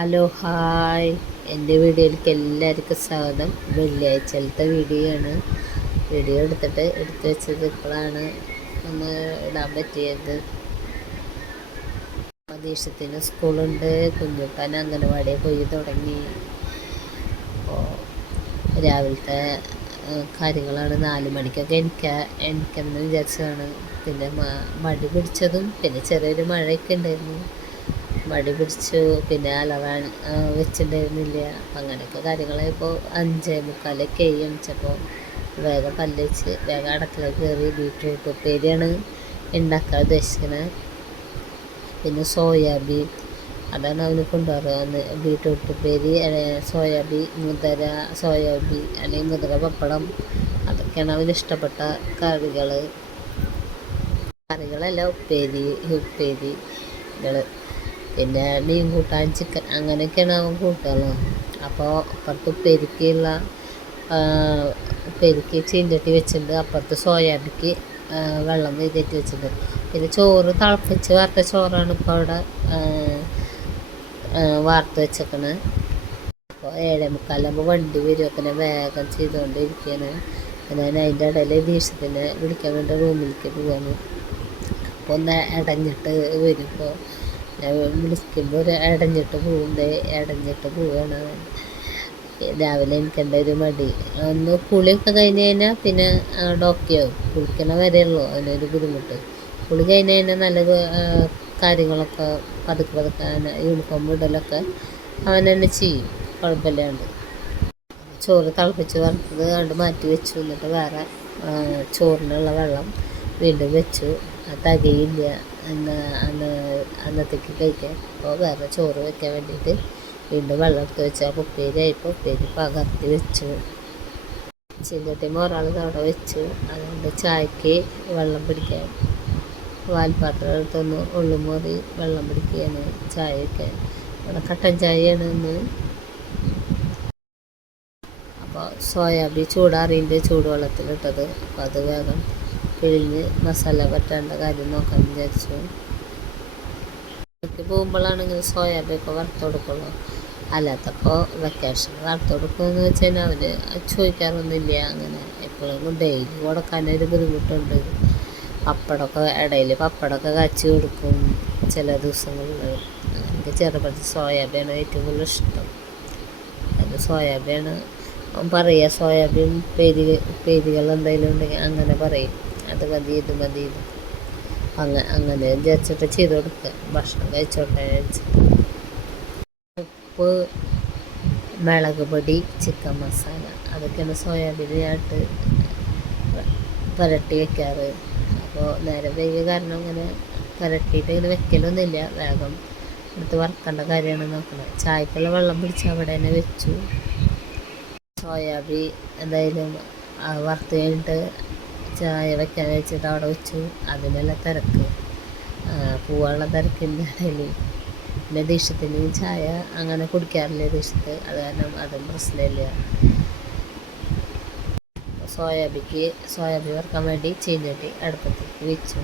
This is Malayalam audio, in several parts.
ഹലോ ഹായ്, എൻ്റെ വീഡിയോയിലേക്ക് എല്ലാവർക്കും സ്വാഗതം. വെള്ളിയാഴ്ചയിലത്തെ വീഡിയോ ആണ്. വീഡിയോ എടുത്തു വെച്ചത് ഇപ്പോഴാണ് ഒന്ന് ഇടാൻ പറ്റിയത്. പ്രതീക്ഷത്തിന് സ്കൂളുണ്ട്, കുഞ്ഞുപ്പാൻ അംഗനവാടിയിൽ പോയി തുടങ്ങി. അപ്പോൾ രാവിലത്തെ കാര്യങ്ങളാണ്. 4 മണിക്കൊക്കെ എനിക്കെന്ന് വിചാരിച്ചതാണ്. പിന്നെ മടി പിടിച്ചതും പിന്നെ ചെറിയൊരു മഴയൊക്കെ ഉണ്ടായിരുന്നു. മടി പിടിച്ചു. പിന്നെ അലറാൻ വെച്ചിട്ടുണ്ടായിരുന്നില്ല. അങ്ങനെയൊക്കെ കാര്യങ്ങളായപ്പോൾ 5:45 എണിച്ചപ്പോൾ വേഗം പല്ലുവെച്ച് വേഗം അടുക്കളയിൽ കയറി. ബീറ്റ്റൂട്ട് ഉപ്പേരിയാണ് ഉണ്ടാക്കാൻ ഉദ്ദേശിക്കുന്നത്. പിന്നെ സോയാബീൻ അതാണ് അവന് കൊണ്ടുവരുന്നത്. ബീറ്റ്റൂട്ട് ഉപ്പേരി, സോയാബീൻ അല്ലെങ്കിൽ മുതിര പപ്പടം, അതൊക്കെയാണ് അവന് ഇഷ്ടപ്പെട്ട കറികളല്ല ഉപ്പേരികൾ. പിന്നെ മീൻ കൂട്ടാൻ, ചിക്കൻ, അങ്ങനെയൊക്കെയാണ് അവൻ കൂട്ടുകയുള്ളൂ. അപ്പോൾ അപ്പുറത്ത് ഉപ്പേരിക്ക് ചീഞ്ചട്ടി വെച്ചിട്ടുണ്ട്. അപ്പുറത്ത് സോയാബിക്ക് വെള്ളം കയറ്റി വെച്ചിട്ടുണ്ട്. പിന്നെ ചോറ് തിളപ്പിച്ച് വാർത്ത ചോറാണ് ഇപ്പോൾ അവിടെ വാർത്ത് വെച്ചേക്കണത്. അപ്പോൾ 7:45 വണ്ടി വരും. പിന്നെ വേഗം ചെയ്തുകൊണ്ടിരിക്കുകയാണ്. പിന്നെ അതിൻ്റെ ഇടയിൽ ദീക്ഷത്തിനെ വിളിക്കാൻ വേണ്ടി റൂമിലേക്ക് പോവാണ്. അപ്പോൾ ഒന്ന് ഇടഞ്ഞിട്ട് വരും. ഇപ്പോൾ ഞാൻ വിളിക്കുമ്പോൾ ഇടഞ്ഞിട്ട് പോവുകയാണ്. രാവിലെ എനിക്കെൻ്റെ ഒരു മടി. ഒന്ന് കുളിയൊക്കെ കഴിഞ്ഞ് കഴിഞ്ഞാൽ പിന്നെ ഡോക്ടറാവും. കുളിക്കണ വരെയുള്ളൂ അതിനൊരു ബുദ്ധിമുട്ട്. കുളി കഴിഞ്ഞ് കഴിഞ്ഞാൽ നല്ല കാര്യങ്ങളൊക്കെ പതുക്കെ യൂണിഫോം ഇടലൊക്കെ അവൻ തന്നെ ചെയ്യും, കുഴപ്പമില്ലാണ്ട്. ചോറ് തിളപ്പിച്ച് വറുത്തത് കണ്ട് മാറ്റി വെച്ചു. എന്നിട്ട് വേറെ ചോറിനുള്ള വെള്ളം വീണ്ടും വെച്ചു. തികയില്ല അന്നത്തേക്ക് കഴിക്കാൻ. അപ്പോൾ വേറെ ചോറ് വയ്ക്കാൻ വേണ്ടിയിട്ട് വീണ്ടും വെള്ളം എടുത്ത് വെച്ചു. അപ്പോൾ ഉപ്പേരി പകർത്തി വെച്ചു. ചീഞ്ചട്ടിയും ഒരാൾ അവിടെ വെച്ചു. അതുകൊണ്ട് ചായക്ക് വെള്ളം പിടിക്കാൻ പാൽപ്പാത്രം എടുത്തൊന്ന് ഉള്ളുമോറി വെള്ളം പിടിക്കുകയാണ്. ചായ വയ്ക്കാൻ ഇവിടെ കട്ടൻ ചായയാണ് ഇന്ന്. അപ്പോൾ സോയാബീൻ ചൂടാറിൻ്റെ ചൂടുവെള്ളത്തിലിട്ടത്. അപ്പോൾ അത് വേഗം പിഴിഞ്ഞ് മസാല പറ്റേണ്ട കാര്യം നോക്കാൻ വിചാരിച്ചു. പോകുമ്പോഴാണെങ്കിൽ സോയാബീനൊക്കെ വറുത്ത് കൊടുക്കുള്ളൂ. അല്ലാത്തപ്പോൾ വെക്കേഷൻ വറുത്ത് കൊടുക്കുമെന്ന് വെച്ച് കഴിഞ്ഞാൽ അവർ ചോദിക്കാറൊന്നുമില്ല. അങ്ങനെ എപ്പോഴും ഡെയിലി കൊടുക്കാനൊരു ബുദ്ധിമുട്ടുണ്ട്. പപ്പടമൊക്കെ കാച്ചി കൊടുക്കും ചില ദിവസങ്ങളിൽ. എനിക്ക് ചെറുപ്പത്തിൽ സോയാബീനാണ് ഏറ്റവും കൂടുതൽ ഇഷ്ടം. അത് സോയാബീനാണ് പറയുക. സോയാബീൻ ഉപ്പേരികൾ എന്തെങ്കിലും ഉണ്ടെങ്കിൽ അങ്ങനെ പറയും. അത് മതി, ഇത് മതി. അങ്ങനെ വിചാരിച്ചിട്ട് ചെയ്ത് കൊടുക്കുക. ഭക്ഷണം കഴിച്ചോട്ടെ വിചാരിച്ചിട്ട്. ഉപ്പ്, മുളക് പൊടി, ചിക്കൻ മസാല, അതൊക്കെയാണ് സോയാബീനായിട്ട് പുരട്ടി വെക്കാറ്. അപ്പോൾ നേരം വൈകിയ കാരണം അങ്ങനെ പുരട്ടിയിട്ട് ഇങ്ങനെ വെക്കലൊന്നുമില്ല. വേഗം എടുത്ത് വറുക്കേണ്ട കാര്യമാണ് നോക്കുന്നത്. ചായക്കുള്ള വെള്ളം പിടിച്ച് അവിടെ തന്നെ വെച്ചു. സോയാബീൻ എന്തായാലും വറുത്ത് കഴിഞ്ഞിട്ട് ചായ വെക്കാൻ വെച്ചിട്ട് അവിടെ വെച്ചു. അതിനെല്ലാം തിരക്ക്, പോവാനുള്ള തിരക്കിൻ്റെ ഇടയിൽ പിന്നെ ദീക്ഷത്തിന് ചായ അങ്ങനെ കുടിക്കാറില്ല ദീക്ഷത്ത്. അത് കാരണം അതും പ്രശ്നമില്ല. സോയാബീൻ വറുക്കാൻ വേണ്ടി ചീഞ്ഞട്ടി അടുപ്പത്തേക്ക് വെച്ചു.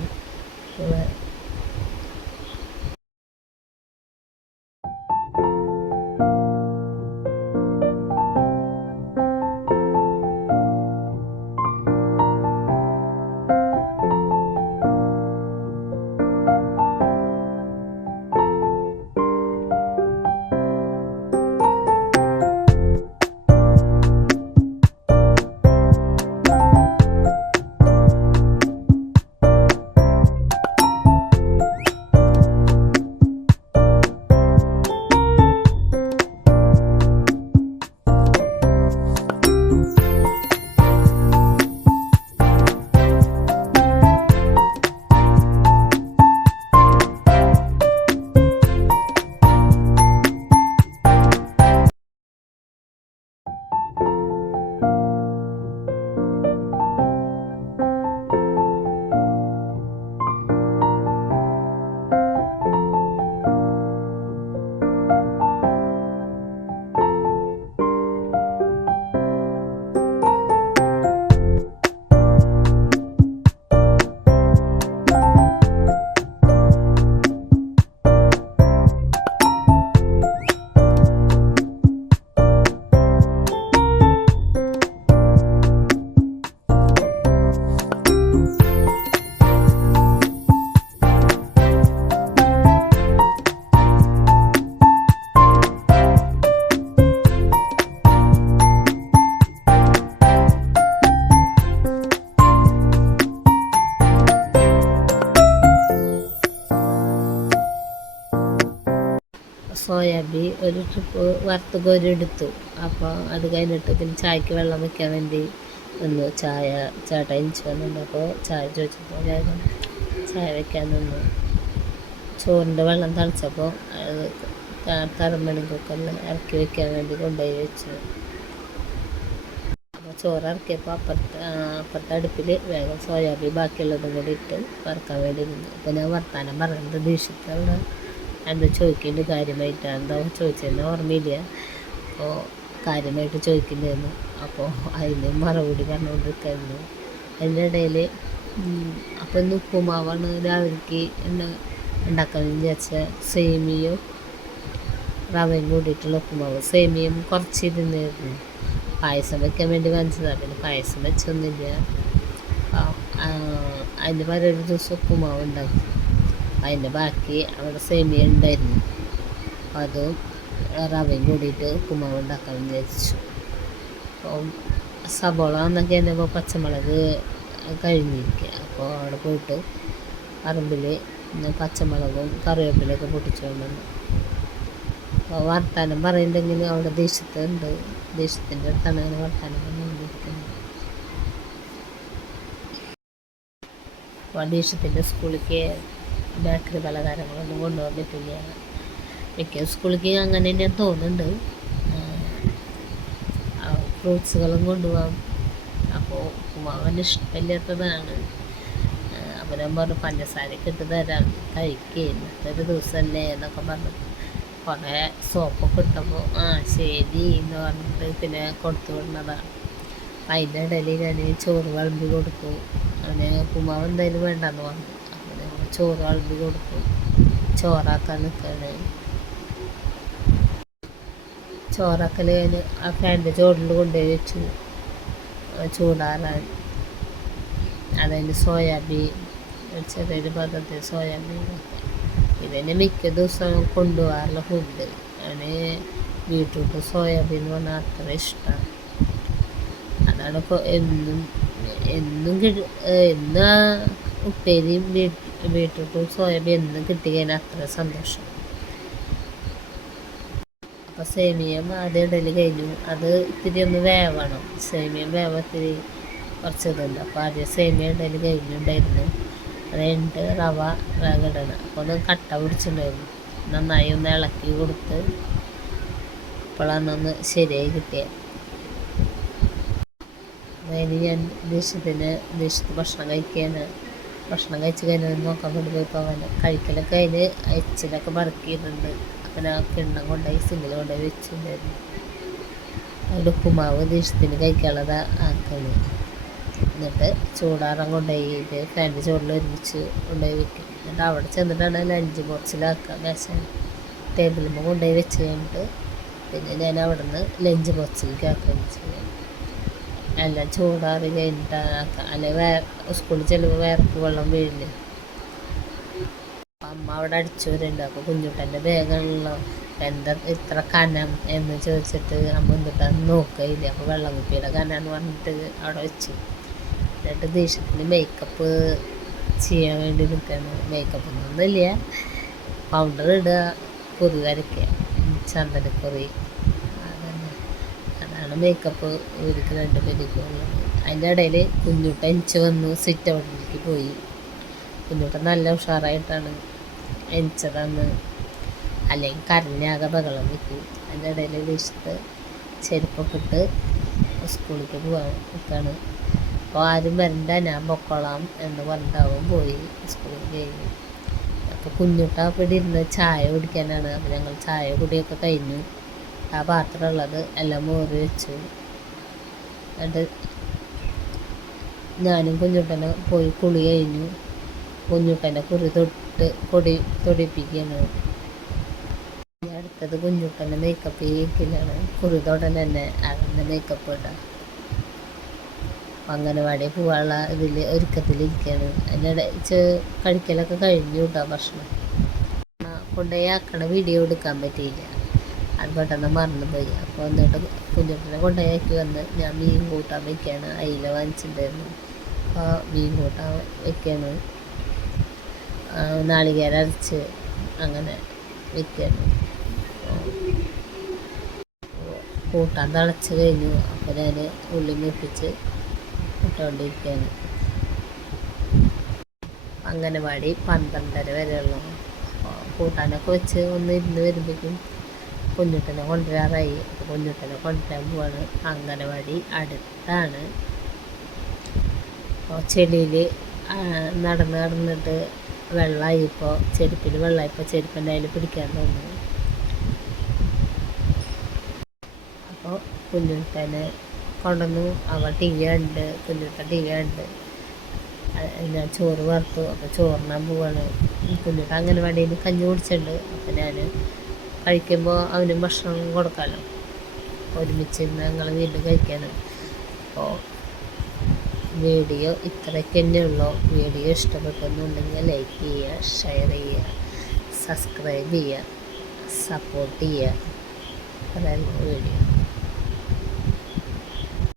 സോയാബീൻ ഒരു ട്രിപ്പ് വറുത്ത് കോരി എടുത്തു. അപ്പോൾ അത് കഴിഞ്ഞിട്ട് പിന്നെ ചായക്ക് വെള്ളം വെക്കാൻ വേണ്ടി നിന്നു. ചേട്ടൻ എണിച്ച് വന്നിട്ടുണ്ട്. അപ്പോൾ ചായ ചോദിച്ചപ്പോൾ വേഗം ചായ വെക്കാൻ നിന്നു. ചോറിൻ്റെ വെള്ളം തിളച്ചപ്പോൾ അത് തറമണി കുക്കറിൽ ഇറക്കി വെക്കാൻ വേണ്ടി കൊണ്ടുപോയി വെച്ചു. അപ്പോൾ ചോറ് ഇറക്കിയപ്പോൾ അപ്പുറത്തെ അടുപ്പിൽ വേഗം സോയാബീൻ ബാക്കിയുള്ളതും കൂടി ഇട്ട് വറുക്കാൻ വേണ്ടി നിന്നു. അപ്പോൾ ഞാൻ വർത്താനം പറയുന്നത് ദീക്ഷിത്തവിടെ എന്താ ചോദിക്കേണ്ട കാര്യമായിട്ട് എന്താ ചോദിച്ചതെന്ന് ഓർമ്മയില്ല. അപ്പോൾ കാര്യമായിട്ട് ചോദിക്കേണ്ടിയിരുന്നു. അപ്പോൾ അതിന് മറുപടി പറഞ്ഞുകൊണ്ടിരിക്കുന്നു. അതിൻ്റെ ഇടയിൽ അപ്പോൾ ഇന്ന് ഉപ്പുമാവാണ് രാവിലേക്ക് ഉണ്ടാക്കാൻ വിചാരിച്ച സേമിയയും റവയും കൂടിയിട്ടുള്ള ഉപ്പുമാവ്. സേമിയയും കുറച്ച് ഇരുന്നായിരുന്നു. പായസം വയ്ക്കാൻ വേണ്ടി വാങ്ങിച്ചതാണ്. പിന്നെ പായസം വെച്ചൊന്നുമില്ല. അതിൻ്റെ പകരം ഒരു ദിവസം ഉപ്പുമാവ് ഉണ്ടാക്കി. അതിൻ്റെ ബാക്കി അവിടെ സേമിയ ഉണ്ടായിരുന്നു. അതും റവയും കൂടിയിട്ട് ഉപ്പുമാവ് ഉണ്ടാക്കാൻ വിചാരിച്ചു. അപ്പോൾ സബോള എന്നൊക്കെ കഴിഞ്ഞപ്പോൾ പച്ചമുളക് കഴിഞ്ഞിരിക്കുക. അപ്പോൾ അവിടെ പോയിട്ട് പറമ്പിൽ പച്ചമുളകും കറിവേപ്പിലൊക്കെ പൊട്ടിച്ചുകൊണ്ടുവന്നു. അപ്പോൾ വർത്താനം പറയുന്നുണ്ടെങ്കിൽ അവിടെ ദേശത്തുണ്ട്. ദേശത്തിൻ്റെ അടുത്താണ് അങ്ങനെ വർത്താനം പറഞ്ഞുകൊണ്ടിരിക്കുന്നത്. അപ്പോൾ ദേശത്തിൻ്റെ സ്കൂളിലേക്ക് ബേക്കറി പലഹാരങ്ങളൊന്നും കൊണ്ടുപോകാൻ പറ്റില്ല. മിക്ക സ്കൂളിലേക്ക് അങ്ങനെ തന്നെയാണ് തോന്നുന്നുണ്ട്. ഫ്രൂട്ട്സുകളും കൊണ്ടുപോകാം. അപ്പോൾ ഉപ്പുമാവന് ഇഷ്ടമില്ലാത്തതാണ്. അപ്പോൾ ഞാൻ പറഞ്ഞു പഞ്ചസാരയൊക്കെ ഇട്ട് തരാം, കഴിക്കുക, ഇന്നത്തെ ദിവസമല്ലേ എന്നൊക്കെ പറഞ്ഞു. കുറേ സോപ്പൊക്കെ ഇട്ടപ്പോൾ ശരി എന്ന് പറഞ്ഞിട്ട് പിന്നെ കൊടുത്തു വിടുന്നതാണ്. അതിൻ്റെ ഇടയിൽ ഞാൻ ചോറ് വിളമ്പി കൊടുത്തു. അങ്ങനെ ഉപ്പുമാവ് എന്തായാലും വേണ്ടെന്ന് പറഞ്ഞു. അപ്പോൾ ഞങ്ങൾ ചോറ് വിളമ്പി കൊടുത്തു. ചോറാക്കാൻ നിൽക്കുകയാണ്. ചോറാക്കൽ കഴിഞ്ഞ് ആ ഫാനിൻ്റെ ചോറിൽ കൊണ്ടുപോയി വെച്ചു ചൂടാറാൻ. അതിന് സോയാബീൻ ചെറിയൊരു പാത്രത്തിൽ സോയാബീൻ ഇതന്നെ മിക്ക ദിവസവും കൊണ്ടുപോകാറുള്ള ഫുഡ്. അതിന് ബീട്രൂട്ട് സോയാബീൻ എന്ന് പറഞ്ഞാൽ അത്ര ഇഷ്ടമാണ്. അതാണ് എന്നും ഉപ്പേരിയും ബീട്രൂട്ടും സോയാബീൻ എന്നും കിട്ടിക്കഴിഞ്ഞാൽ അത്ര സന്തോഷം. അപ്പോൾ സേമിയം ആദ്യം ഇടയിൽ കഴിഞ്ഞു. അത് ഇത്തിരി ഒന്ന് വേവണം. സേമിയം ഇത്തിരി കുറച്ച് ഇതുണ്ട്. അപ്പോൾ ആദ്യം സേമിയ ഇടയിൽ കഴിഞ്ഞിട്ടുണ്ടായിരുന്നു. അത് കഴിഞ്ഞിട്ട് റവ വേഗം ഇടണം. അപ്പോൾ ഒന്ന് കട്ട പിടിച്ചിട്ടുണ്ടായിരുന്നു. നന്നായി ഒന്ന് ഇളക്കി കൊടുത്ത് ഇപ്പോഴാണ് ശരിയായി കിട്ടിയത്. അതിന് ഞാൻ ദേശത്ത് ഭക്ഷണം കഴിക്കുകയാണ്. ഭക്ഷണം കഴിച്ച് കഴിഞ്ഞാൽ നോക്കാൻ വേണ്ടി പോയപ്പോൾ അവൻ കഴിക്കലൊക്കെ അതിന് എച്ചിലൊക്കെ പറക്കിയിട്ടുണ്ട്. അപ്പം ഞാൻ കിണ്ണം കൊണ്ടുപോയി സിമ്മിൽ കൊണ്ടുപോയി വെച്ചിട്ടുണ്ടായിരുന്നു. അതിൻ്റെ ഉപ്പുമാവ് ദേശത്തിന് കഴിക്കാനുള്ളത് ആക്കാണ്. എന്നിട്ട് ചൂടാറാൻ കൊണ്ടുപോയി ഫാനിൻ്റെ ചൂടിൽ ഒരുമിച്ച് കൊണ്ടുപോയി വെക്കും. എന്നിട്ട് അവിടെ ചെന്നിട്ടാണ് ലഞ്ച് ബോക്സിലാക്കുക. മേശ ടേബിളിൽ കൊണ്ടുപോയി വെച്ച് കഴിഞ്ഞിട്ട് പിന്നെ ഞാൻ അവിടെ നിന്ന് ലഞ്ച് ബോക്സിലേക്ക് ആക്കുകയും ചെയ്യും. എല്ലാം ചൂടാറി കഴിഞ്ഞിട്ട് ആക്കാം. അല്ലെങ്കിൽ സ്കൂളിൽ ചെല്ലുമ്പോൾ വേർക്ക് വെള്ളം വീഴില്ല. അമ്മ അവിടെ അടിച്ചു വരുന്നുണ്ട്. അപ്പോൾ കുഞ്ഞുട്ടൻ്റെ ബാഗാണല്ലോ, എന്താ ഇത്ര കനം എന്ന് ചോദിച്ചിട്ട് അമ്മ എന്നിട്ട് നോക്കുകയില്ല. അപ്പോൾ വെള്ളം കുപ്പിയുടെ കനാന്ന് പറഞ്ഞിട്ട് അവിടെ വെച്ചു. എന്നിട്ട് ദേഷ്യത്തിന് മേക്കപ്പ് ചെയ്യാൻ വേണ്ടി നിൽക്കുകയാണ്. മേക്കപ്പ് ഒന്നുമില്ല, പൗഡർ ഇടുക, കുറി വരയ്ക്കുക, ചന്ദനക്കുറി, അതാണ് മേക്കപ്പ് ഇവർക്ക് രണ്ടുപേർക്കും ഉള്ളത്. അതിൻ്റെ ഇടയിൽ കുഞ്ഞുട്ട എണിച്ച് വന്നു സിറ്റ് ഔട്ടിലേക്ക് പോയി. കുഞ്ഞുട്ട നല്ല ഉഷാറായിട്ടാണ് എണിച്ചതെന്ന്, അല്ലെങ്കിൽ കരഞ്ഞാകെ ബഹളം വെക്കും. അതിൻ്റെ ഇടയിൽ ദേഷ്യത്ത് ചെരുപ്പൊക്കെ ഇട്ട് സ്കൂളിലേക്ക് പോകാൻ നിൽക്കുകയാണ്. അപ്പോൾ ആരും വരണ്ട, ഞാൻ പൊക്കോളാം എന്ന് പറഞ്ഞിട്ടാവും പോയി സ്കൂളിൽ കഴിഞ്ഞു. അപ്പോൾ കുഞ്ഞുട്ട അവിടെ ഇരുന്ന് ചായ കുടിക്കാനാണ്. അപ്പോൾ ഞങ്ങൾ ചായ കുടിയൊക്കെ കഴിഞ്ഞു. ആ പാത്രമുള്ളത് എല്ലാം മോറി വെച്ചു. എന്നിട്ട് ഞാനും കുഞ്ഞുട്ടനെ പോയി കുളി കഴിഞ്ഞു. കുഞ്ഞുട്ടൻ്റെ കുറി തൊടിപ്പിക്കുകയാണ്. അടുത്തത് കുഞ്ഞുട്ടൻ്റെ മേക്കപ്പ് ചെയ്യിക്കലാണ്. കുറി തൊടൽ തന്നെ അതിൻ്റെ മേക്കപ്പ് ഇടാം. അംഗനവാടി പോകാനുള്ള ഇതിൽ ഒരുക്കത്തിലിരിക്കുകയാണ്. അതിൻ്റെ കഴിക്കലൊക്കെ കഴിഞ്ഞു കേട്ടോ. ഭക്ഷണം കൊണ്ടുപോയി ആക്കണ വീഡിയോ എടുക്കാൻ പറ്റിയില്ല, അത് പെട്ടെന്ന് മറന്നുപോയി. അപ്പോൾ എന്നിട്ട് കുഞ്ഞുട്ടിനെ കൊണ്ടുപോയി ആക്കി വന്ന് ഞാൻ മീൻ കൂട്ടാൻ വയ്ക്കുകയാണ്. അയില വാങ്ങിച്ചിട്ടുണ്ടായിരുന്നു. അപ്പോൾ മീൻ കൂട്ടാൻ വയ്ക്കുകയാണ്. നാളികേരം അരച്ച് അങ്ങനെ വയ്ക്കുകയാണ്. കൂട്ടാൻ തിളച്ച് കഴിഞ്ഞു. അപ്പോൾ ഞാൻ ഉള്ളി മൂപ്പിച്ച് ഇട്ടുകൊണ്ടിരിക്കുകയാണ്. അംഗനവാടി 12:30 വരെയുള്ള കൂട്ടാനൊക്കെ വെച്ച് ഒന്ന് ഇരുന്ന് വരുമ്പോഴേക്കും കുഞ്ഞുട്ടനെ കൊണ്ടുവരാറായി. അപ്പോൾ കുഞ്ഞുട്ടനെ കൊണ്ടുവരാൻ പോവാണ്. അംഗനവാടി അടുത്താണ്. അപ്പോൾ ചെളിയിൽ നടന്നിട്ട് വെള്ളമായിപ്പോൾ ചെരുപ്പിൽ വെള്ളമായിപ്പോൾ ചെരുപ്പിൻ്റെ അതിൽ പിടിക്കാൻ തോന്നുന്നു. അപ്പോൾ കുഞ്ഞുട്ടനെ കൊണ്ടുവന്നു. അവൾ ടി വി കണ്ട്, കുഞ്ഞുട്ടൻ ടി വി കണ്ട്. ഞാൻ ചോറ് വറുത്തു. അപ്പോൾ ചോറിനാൻ പോവാണ്. കുഞ്ഞുട്ടൻ അംഗനവാടിയിൽ കഞ്ഞി കുടിച്ചിട്ടുണ്ട്. അപ്പോൾ ഞാൻ കഴിക്കുമ്പോൾ അവന് ഭക്ഷണം കൊടുക്കാമല്ലോ, ഒരുമിച്ച് ഞങ്ങൾ വീണ്ടും കഴിക്കാനും. അപ്പോൾ വീഡിയോ ഇത്രയ്ക്ക് തന്നെ ഉള്ളൂ. വീഡിയോ ഇഷ്ടപ്പെട്ടെന്നുണ്ടെങ്കിൽ ലൈക്ക് ചെയ്യുക, ഷെയർ ചെയ്യുക, സബ്സ്ക്രൈബ് ചെയ്യുക, സപ്പോർട്ട് ചെയ്യുക. അതായിരുന്നു വീഡിയോ.